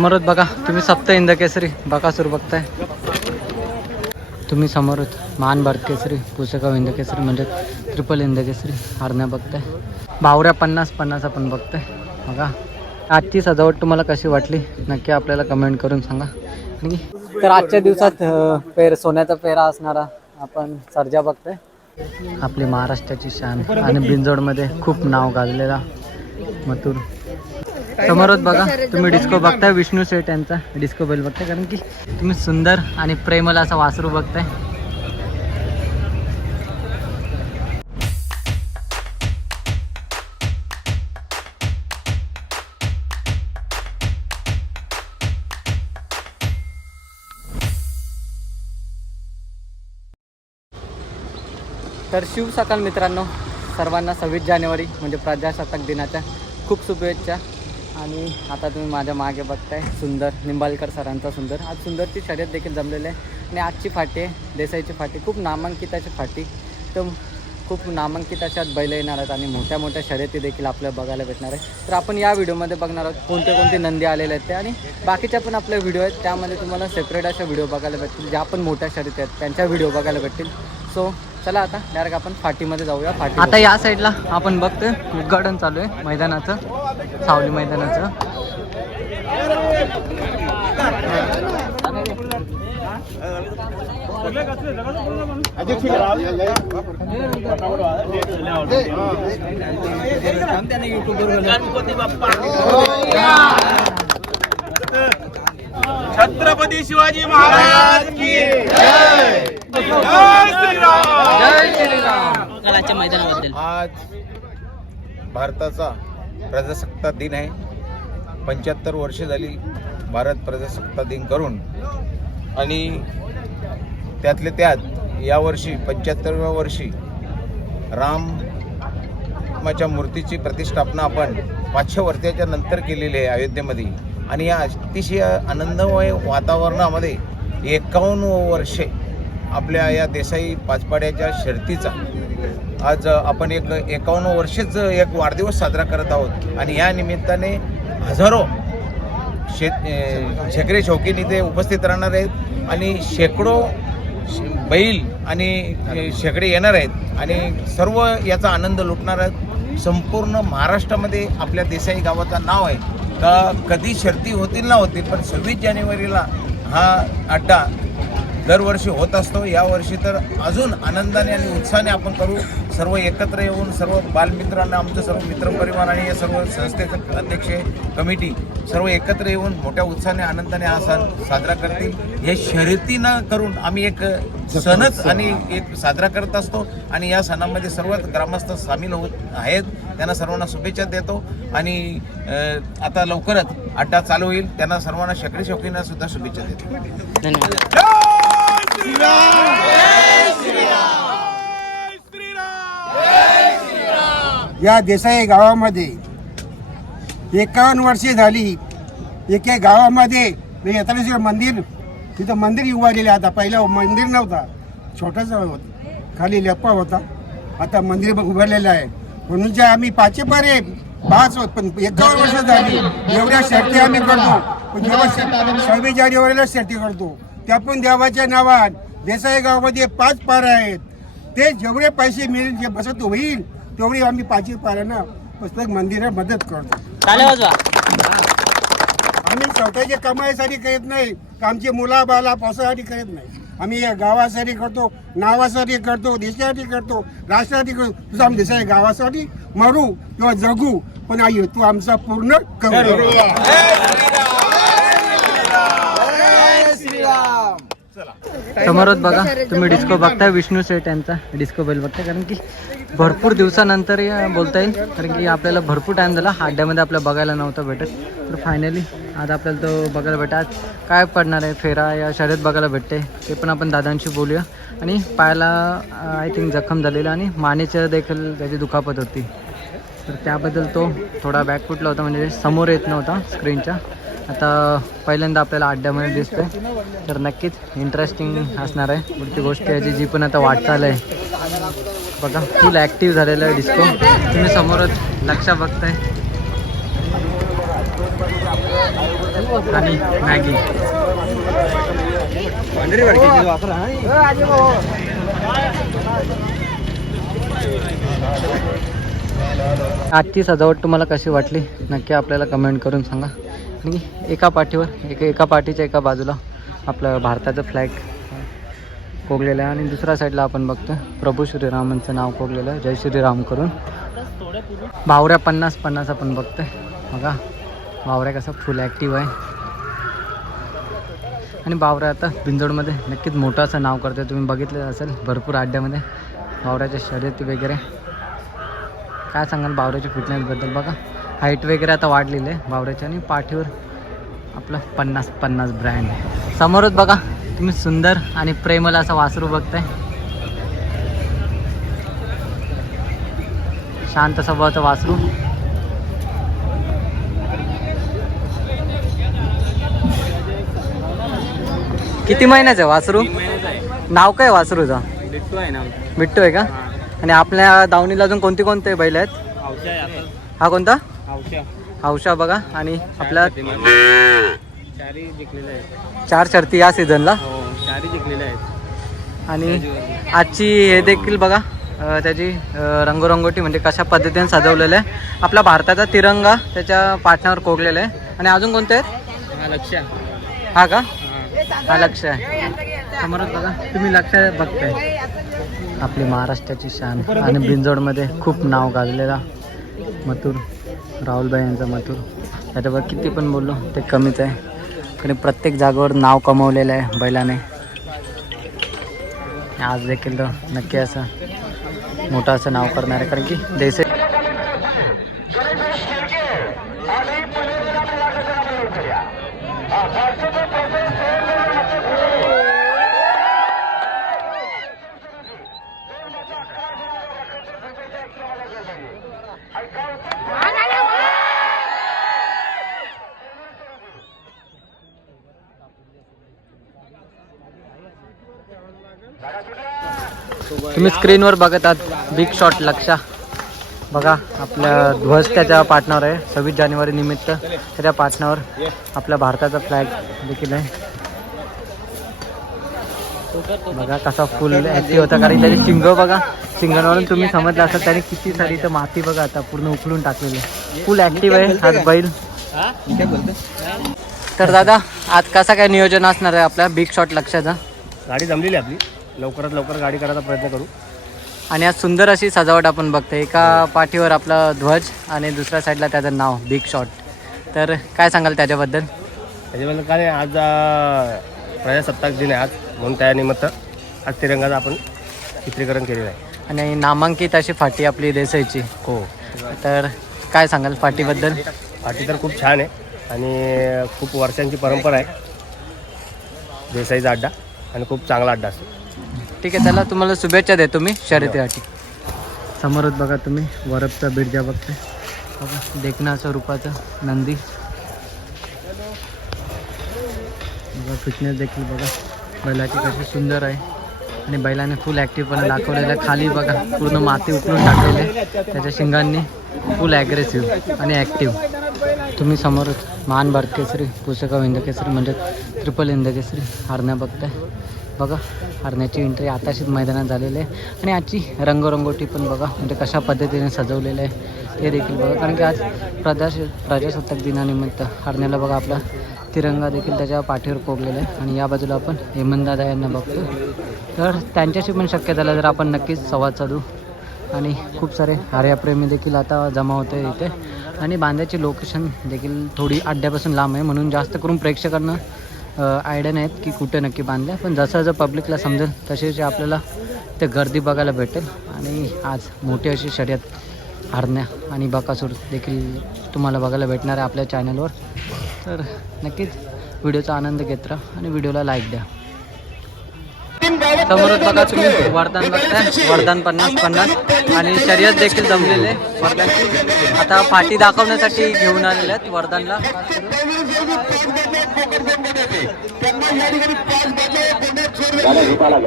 समोरच बघा. तुम्ही सप्त इंद केसरी बकासूर बघताय. तुम्ही समोरच महान भारत केसरी पुसेगाव इंद केसरी म्हणजे ट्रिपल इंद केसरी हरण्या बघताय. भावऱ्या पन्नास पन्नास आपण बघताय. बघा. आजची सजावट तुम्हाला कशी वाटली? नक्की आपल्याला कमेंट करून सांगा. आणि तर आजच्या दिवसात पेर सोन्याचा पेरा असणारा आपण सर्जा बघतोय. आपली महाराष्ट्राची शान आणि बिंजोडमध्ये खूप नाव गाजलेला मथुर. समोरच बघा तुम्ही डिस्को बघताय विष्णू सेट यांचा डिस्को बेल बघताय कारण की तुम्ही सुंदर आणि प्रेमल असा वासरू बघताय. तर शिव सकाळ मित्रांनो सर्वांना सव्वीस जानेवारी म्हणजे प्रजासत्ताक दिनाच्या खूप शुभेच्छा. आणि आता तुम्ही माझ्या मागे बघताय सुंदर निंबाळकर सरांचा सुंदर. आज सुंदरची शर्यत देखील जमलेली आहे. आणि आजची फाटी आहे देसाईची फाटी खूप नामांकिताची फाटी. तर खूप नामांकिताच्या बैल येणार आहेत आणि मोठ्या मोठ्या शर्यती देखील आपल्याला बघायला भेटणार आहे तर आपण या व्हिडिओमध्ये बघणार आहोत कोणते कोणते नंदी आलेले आहेत ते. आणि बाकीच्या पण आपले व्हिडिओ आहेत. त्यामध्ये तुम्हाला सेपरेट अशा व्हिडिओ बघायला भेटतील. ज्या पण मोठ्या शर्यती आहेत त्यांच्या व्हिडिओ बघायला भेटतील. सो चला आता डायरेक्ट आपण फाटीमध्ये जाऊया फाटी आता या साईडला आपण बघतोय उद्घाटन चालू आहे मैदानाचं सावली मैदानाचं. छत्रपती शिवाजी महाराज की कालाच्या मैदानाबद्दल. आज भारताचा प्रजासत्ताक दिन आहे. पंच्याहत्तर वर्षे झाली भारत प्रजासत्ताक दिन करून. आणि त्यातले त्यात यावर्षी पंच्याहत्तरव्या वर्षी रामाच्या मूर्तीची प्रतिष्ठापना आपण पाचशे वर्षाच्या नंतर केलेली आहे अयोध्येमध्ये. आणि या अतिशय आनंदमय वातावरणामध्ये एकावन्न वर्षे आपल्या या देसाई पाचपाड्याच्या शर्तीचा. आज आपण एक एकावन्न वर्षेच एक वाढदिवस साजरा करत आहोत. आणि या निमित्ताने हजारो शेत शेकरे शेकडे शौकीन इथे उपस्थित राहणार आहेत. आणि शेकडो बैल आणि शेकडे येणार आहेत. आणि सर्व याचा आनंद लुटणार आहेत. संपूर्ण महाराष्ट्रामध्ये आपल्या देसाई गावाचं नाव आहे. का कधी शर्ती होतील ना होतील पण सव्वीस जानेवारीला हा अड्डा दरवर्षी होत असतो. यावर्षी तर अजून आनंदाने आणि उत्साहाने आपण करू. सर्व एकत्र येऊन सर्व बालमित्रांना आमचं सर्व मित्रपरिवार आणि या सर्व संस्थेचं अध्यक्ष कमिटी सर्व एकत्र येऊन मोठ्या उत्साहाने आनंदाने हा सण साजरा करतील. हे शर्यतीनं करून आम्ही एक सणच आणि एक साजरा करत असतो आणि या सणामध्ये सर्व ग्रामस्थ सामील होत आहेत. त्यांना सर्वांना शुभेच्छा देतो आणि आता लवकरच अड्डा चालू होईल. त्यांना सर्वांना शेकडे शौकींना सुद्धा शुभेच्छा देतो. धन्यवाद जय श्रीराम जय श्रीराम या देसाई गावामध्ये एकावन्न वर्षे झाली. एके गावामध्ये म्हणजे येताना मंदिर तिथं मंदिर उभारलेलं आहे आता पहिलं मंदिर नव्हता. छोटासा होता. खाली लेप्पा होता. आता मंदिर उभारलेलं आहे. म्हणून जे आम्ही पाचे पारे पाच होत पण एकावन्न वर्ष झाली. एवढ्या शर्ती आम्ही करतो. पण जेव्हा सव्वीस जानेवारीला शर्ती करतो. त्या पण देवाच्या नावात देसाई गावामध्ये पाच पार आहेत. ते जेवढे पैसे मिळेल जे बसत होईल तेवढी आम्ही पाचही पाऱ्यांना पुस्तक मंदिरात मदत करतो. आम्ही स्वतःच्या कमाईसाठी करत नाही आमची मुला बाला पावसासाठी करत नाही. आम्ही या गावासाठी करतो नावासाठी करतो देशासाठी करतो राष्ट्रासाठी करतो. तुझं आम्ही देशाच्या गावासाठी मरू किंवा जगू पण आई तू आमचा पूर्ण करू. समोरच बघा तुम्ही डिस्को बघताय विष्णू सेट यांचा डिस्को बेल बघताय कारण की भरपूर दिवसानंतर या बोलता येईल कारण की आपल्याला भरपूर टाइम झाला अड्ड्यामध्ये आपल्याला बघायला नव्हतं भेटत. तर फायनली आज आपल्याला तो बघायला भेटा काय पडणार आहे फेरा या शर्यत बघायला भेटते ते पण आपण दादांशी बोलूया. आणि पायाला आय थिंक जखम झालेला आणि मानेच्या देखील त्याची दुखापत होती. तर त्याबद्दल तो थोडा बॅक फुटला होता म्हणजे समोर येत नव्हता स्क्रीनच्या आता पहिल्यांदा आपल्याला अड्ड्यामध्ये दिसतोय. तर नक्कीच इंटरेस्टिंग असणार आहे. पुढची गोष्ट याची जी पण आता वाटचाल आहे बघा फुल ॲक्टिव्ह झालेलं आहे डिस्को तुम्ही समोरच लक्ष बघताय. आणि मॅगी आजची सजावट तुम्हाला कशी वाटली? नक्की आपल्याला कमेंट करून सांगा. आणि एका पाठीवर एक एका पाठीच्या एका बाजूला आपलं भारताचं फ्लॅग कोगलेलं आहे. आणि दुसऱ्या साईडला आपण बघतो प्रभू श्रीरामांचं नाव कोगलेलं आहे. जय श्रीराम करून. भावऱ्या पन्नास पन्नास आपण बघतोय. बघा भावऱ्या कसं फुल ॲक्टिव्ह आहे. आणि बावऱ्या आता बिंजोडमध्ये नक्कीच मोठं असं नाव करते तुम्ही बघितलं असेल भरपूर अड्ड्यामध्ये बावऱ्याच्या शर्यती वगैरे. काय सांगाल बावऱ्याच्या फिटनेसबद्दल बघा. हाईट वगैरे आता वाढलेली आहे बावऱ्याच्या आणि पाठीवर आपलं पन्नास पन्नास ब्रँड आहे. समोरच बघा तुम्ही सुंदर आणि प्रेमल असा वासरू बघताय. शांत स्वभावाचं वासरू. किती महिन्याचं आहे वासरू? नाव काय वासरूचं? बिट्टू आहे ना बिट्टू आहे का? आणि आपल्या दावणीला अजून कोणते कोणते बैल आहेत? हा कोणता? हौशा बघा. आणि आपल्या चारी शर्ती या सीझनला हो आणि आजची हे देखील बघा त्याची रंगरंगोटी म्हणजे कशा पद्धतीने सजवलेलं आहे. आपला भारताचा तिरंगा त्याच्या पाठण्यावर कोरलेला आहे. आणि अजून कोणते आहेत? हा लक्ष हा का? हा. लक्ष आहे. समोरच बघा तुम्ही लक्ष बघताय. आपली महाराष्ट्राची शान आणि बिंजोडमध्ये खूप नाव गाजलेला. मथुर राहुलबाई यांचा मथुर. त्याच्यावर किती पण बोललो ते कमीच आहे. कारण प्रत्येक जागेवर नाव कमवलेलं आहे बैलाने. आज देखील तर नक्की असं मोठं असं नाव करणार आहे. कारण की देसे तुम्ही स्क्रीनवर बघत आहात. बिग शॉट लक्षा. बघा आपल्या ध्वज त्याच्या पाटणावर आहे. सव्वीस जानेवारी निमित्त त्याच्या पाटणावर आपल्या भारताचा फ्लॅग देखील आहे. बघा कसा फुल ॲक्टिव्ह होता. कारण त्याची चिंग बघा. चिंगणवरून तुम्ही समजलं असाल त्याने किती सारी तर माती बघा आता पूर्ण उकलून टाकलेली आहे. फुल ॲक्टिव्ह आहे. आज बैल. तर दादा आज कसा काय नियोजन असणार आहे आपल्या बिग शॉट लक्षाचा? गाडी जमलेली आपली. लवकरात लवकर गाडी करायचा प्रयत्न करू. आणि आज सुंदर अशी सजावट आपण बघतोय. एका पाठीवर आपला ध्वज आणि दुसऱ्या साईडला त्याचं नाव बिग शॉट तर काय सांगाल त्याच्याबद्दल? त्याच्याबद्दल काय नाही आज प्रजासत्ताक दिन आहे आज म्हणून त्यानिमित्त आज तिरंगाचं आपण चित्रीकरण केलेलं आहे. आणि नामांकित अशी फाटी आपली देसाईची. हो. तर काय सांगाल फाटीबद्दल? पाठी तर खूप छान आहे आणि खूप वर्षांची परंपरा आहे. देसाईचा अड्डा आणि खूप चांगला अड्डा असतो. ठीक आहे चला तुम्हाला शुभेच्छा देतो मी शर्यतीसाठी. समोरच बघा तुम्ही वरपचा बिरजा बघताय. बघा असं रूपाचं नंदी. बघा फिटनेस देखील बघा. बैलाची कशी सुंदर आहे. आणि बैलाने फुल ॲक्टिव्हपणा दाखवलेलं खाली बघा पूर्ण माती उकळून टाकलेली आहे. त्याच्या शिंगांनी फुल ॲग्रेसिव्ह आणि ॲक्टिव्ह तुम्ही समोरच महान भारत केसरी पुस्तका हिंद केसरी म्हणजे ट्रिपल हिंद केसरी हारण्या बघताय. बघा हरण्याची एंट्री आताशीच मैदानात झालेली आहे. आणि आजची रंगरंगोटी पण बघा म्हणजे कशा पद्धतीने सजवलेलं आहे ते देखील बघा. कारण की आज प्रजाश प्रजासत्ताक दिनानिमित्त हरण्याला बघा आपला तिरंगा देखील त्याच्या पाठीवर कोरलेला आहे. आणि या बाजूला आपण हेमंतदादा यांना बघतो तर त्यांच्याशी पण शक्य झालं तर आपण नक्कीच संवाद साधू. आणि खूप सारे हर्याप्रेमी देखील आता जमा होते इथे. आणि बांद्याची लोकेशन देखील थोडी अड्ड्यापासून लांब आहे म्हणून जास्त करून प्रेक्षकांना आयडिया नाहीत की कुठे नक्की बांधलं पण जसं जसं पब्लिकला समजेल तसे जे आपल्याला ते गर्दी बघायला भेटेल. आणि आज मोठी अशी शर्यत हरण्या आणि बकासूर देखील तुम्हाला बघायला भेटणार आहे आपल्या चॅनलवर तर नक्कीच व्हिडिओचा आनंद घेत राहा आणि व्हिडिओला लाईक द्या. समोरच बघा तुम्ही वरदान बघताय. वरदान पन्नास पन्नास. आणि शर्यत देखील जमलेले वरदानची आता फाटी दाखवण्यासाठी घेऊन आलेले आहेत वरदानला.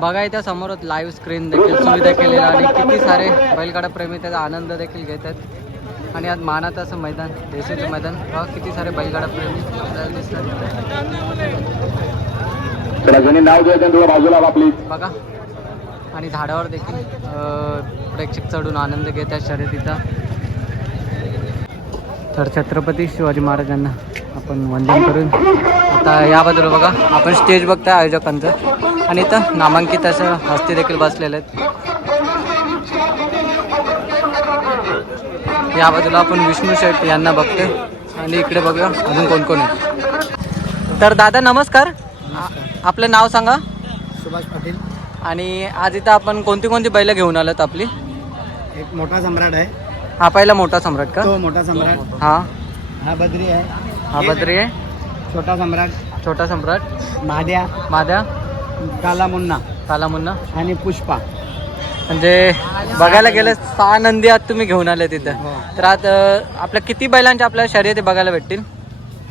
बघा इथं समोरच लाईव्ह स्क्रीन देखील सुविधा केलेली आणि किती सारे बैलगाडा प्रेमी त्याचा आनंद देखील घेत आहेत. आणि आज मानाचं असं मैदान देशाचं मैदान. बघा किती सारे बैलगाडा प्रेमी आपल्याला दिसतात. नाव द्यायचं थोडं बाजूला आपली बघा. आणि झाडावर देखील प्रेक्षक चढून आनंद घेत आहेत शर्यतीचा. तर छत्रपती शिवाजी महाराजांना आपण वंदन करून आता या बाजूला बघा. आपण स्टेज बघताय आयोजकांचं. आणि इथं नामांकित असं हस्ती देखील बसलेले आहेत. या बाजूला आपण विष्णू शेठ यांना बघतोय. आणि इकडे बघूया अजून कोण कोण आहे तर दादा नमस्कार. आपलं नाव सांगा. सुभाष पाटील. आणि आज इथं आपण कोणती कोणती बैलं घेऊन आलोत आपली? एक मोठा सम्राट आहे. हा पहिला मोठा सम्राट का? तो मोठा सम्राट. हा. हा बद्री आहे. हा बद्री आहे. छोटा सम्राट. छोटा सम्राट. महाद्या माद्या. काला मुन्ना. काला मुन्ना. आणि पुष्पा. म्हणजे बघायला गेलं सहा नंदी आज तुम्ही घेऊन आले तिथं. हो. तर आज अं, आपल्या किती बैलांच्या आपल्या शर्यती बघायला भेटतील?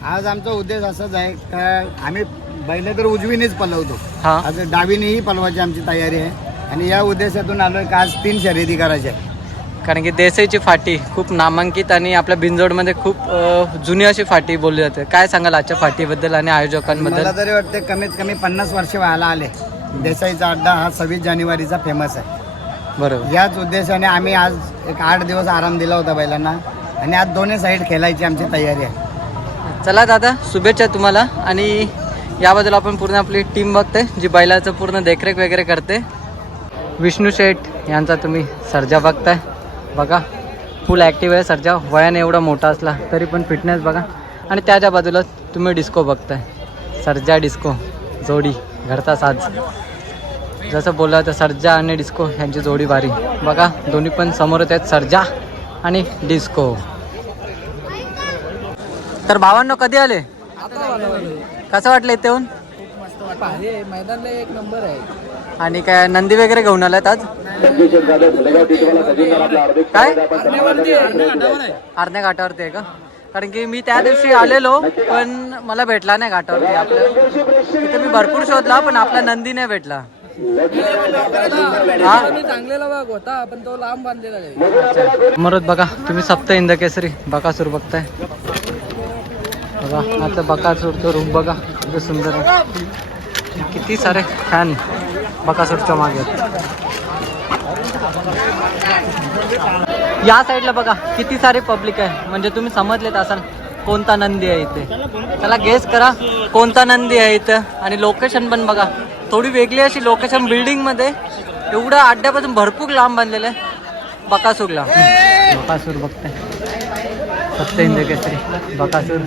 आज आमचा उद्देश असाच आहे का आम्ही बैल तर उजवीनेच पलवतो. हा. आज डावीनेही पलवायची आमची तयारी आहे. आणि या उद्देशातून आलोय का आज तीन शर्यती करायच्या आहेत. कारण की देसाईची फाटी खूप नामांकित आणि आपल्या बिंजोडमध्ये खूप अं, जुनी अशी फाटी बोलली जाते. काय सांगाल आजच्या फाटीबद्दल आणि आयोजकांबद्दल? मला तरी वाटते कमीत कमी पन्नास वर्ष व्हायला आले. देसाईचा अड्डा हा सव्वीस जानेवारीचा फेमस आहे. बरोबर. याच उद्देशाने आम्ही आज एक आठ दिवस आराम दिला होता बैलांना. आणि आज दोन्ही साईड खेळायची आमची तयारी आहे. चला दादा शुभेच्छा तुम्हाला. आणि याबद्दल आपण पूर्ण आपली टीम बघते जी बैलाचं पूर्ण देखरेख वगैरे करते. विष्णू शेठ यांचा तुम्ही सर्जा बघताय. बघा फुल ॲक्टिव्ह आहे सर्जा. वयाने एवढा मोठा असला तरी पण फिटनेस बघा. आणि त्याच्या बाजूला तुम्ही डिस्को बघताय. सर्जा डिस्को जोडी घरचा साज. जसं बोललं तर सर्जा आणि डिस्को यांची जोडी भारी. बघा दोन्ही पण समोरच आहेत सर्जा आणि डिस्को तर भावांना कधी आले? कसं वाटलं इथे येऊन मैदानला एक नंबर आहे. आणि काय नंदी वगैरे घेऊन आलात आज? काय? अर्ध्या घाटावरती आहे का? कारण की मी त्या दिवशी आलेलो पण मला भेटला नाही घाटावरती आपलं तिथे मी भरपूर शोधला पण आपला नंदी नाही भेटला चांगलेला भाग होता पण तो लांब बांधलेला आहे. समोरच बघा तुम्ही सप्त इंद केसरी बकासूर बघताय. बघा आता बकासूरचं रूप बघा किती सुंदर आहे. किती सारे फॅन बकासूरच्या मागे. या साईडला बघा किती सारे पब्लिक आहे. म्हणजे तुम्ही समजलेत असाल कोणता नंदी आहे इथे. चला गेस करा कोणता नंदी आहे इथं. आणि लोकेशन पण बघा. थोडी वेगळी अशी लोकेशन बिल्डिंगमध्ये एवढं अड्ड्यापासून भरपूर लांब बांधलेलं आहे. बकासूरला. बकासूर बघते. सत्य केसरी बकासूर.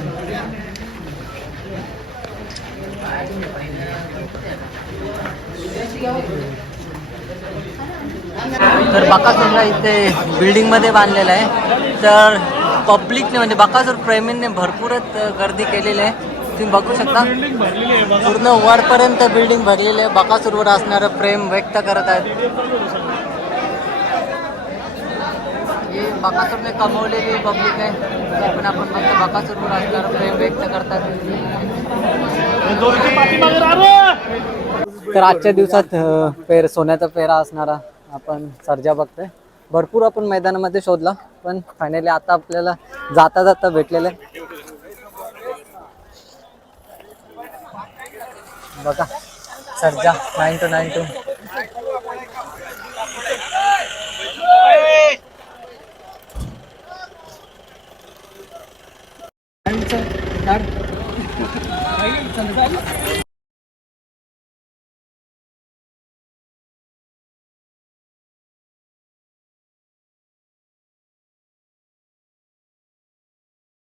तर बकासूरला इथे बिल्डिंगमध्ये बांधलेलं आहे. तर पब्लिकने म्हणजे बकासूर प्रेमींनी भरपूरच गर्दी केलेली आहे. तुम्ही बघू शकता. पूर्ण वरपर्यंत बिल्डिंग भरलेली आहे. बकासूरवर असणारं प्रेम व्यक्त करत आहेत. बकासूरने कमवलेली पब्लिक आहे. ते पण आपण फक्त बकासूरवर असणार प्रेम व्यक्त करतात. तर आजच्या दिवसात फेर सोन्याचा पेरा असणारा आपण सर्जा बघतोय. भरपूर आपण मैदानामध्ये शोधला पण फायनली आता आपल्याला जाता जाता भेटलेलं आहे. बघा Sarja nine two nine to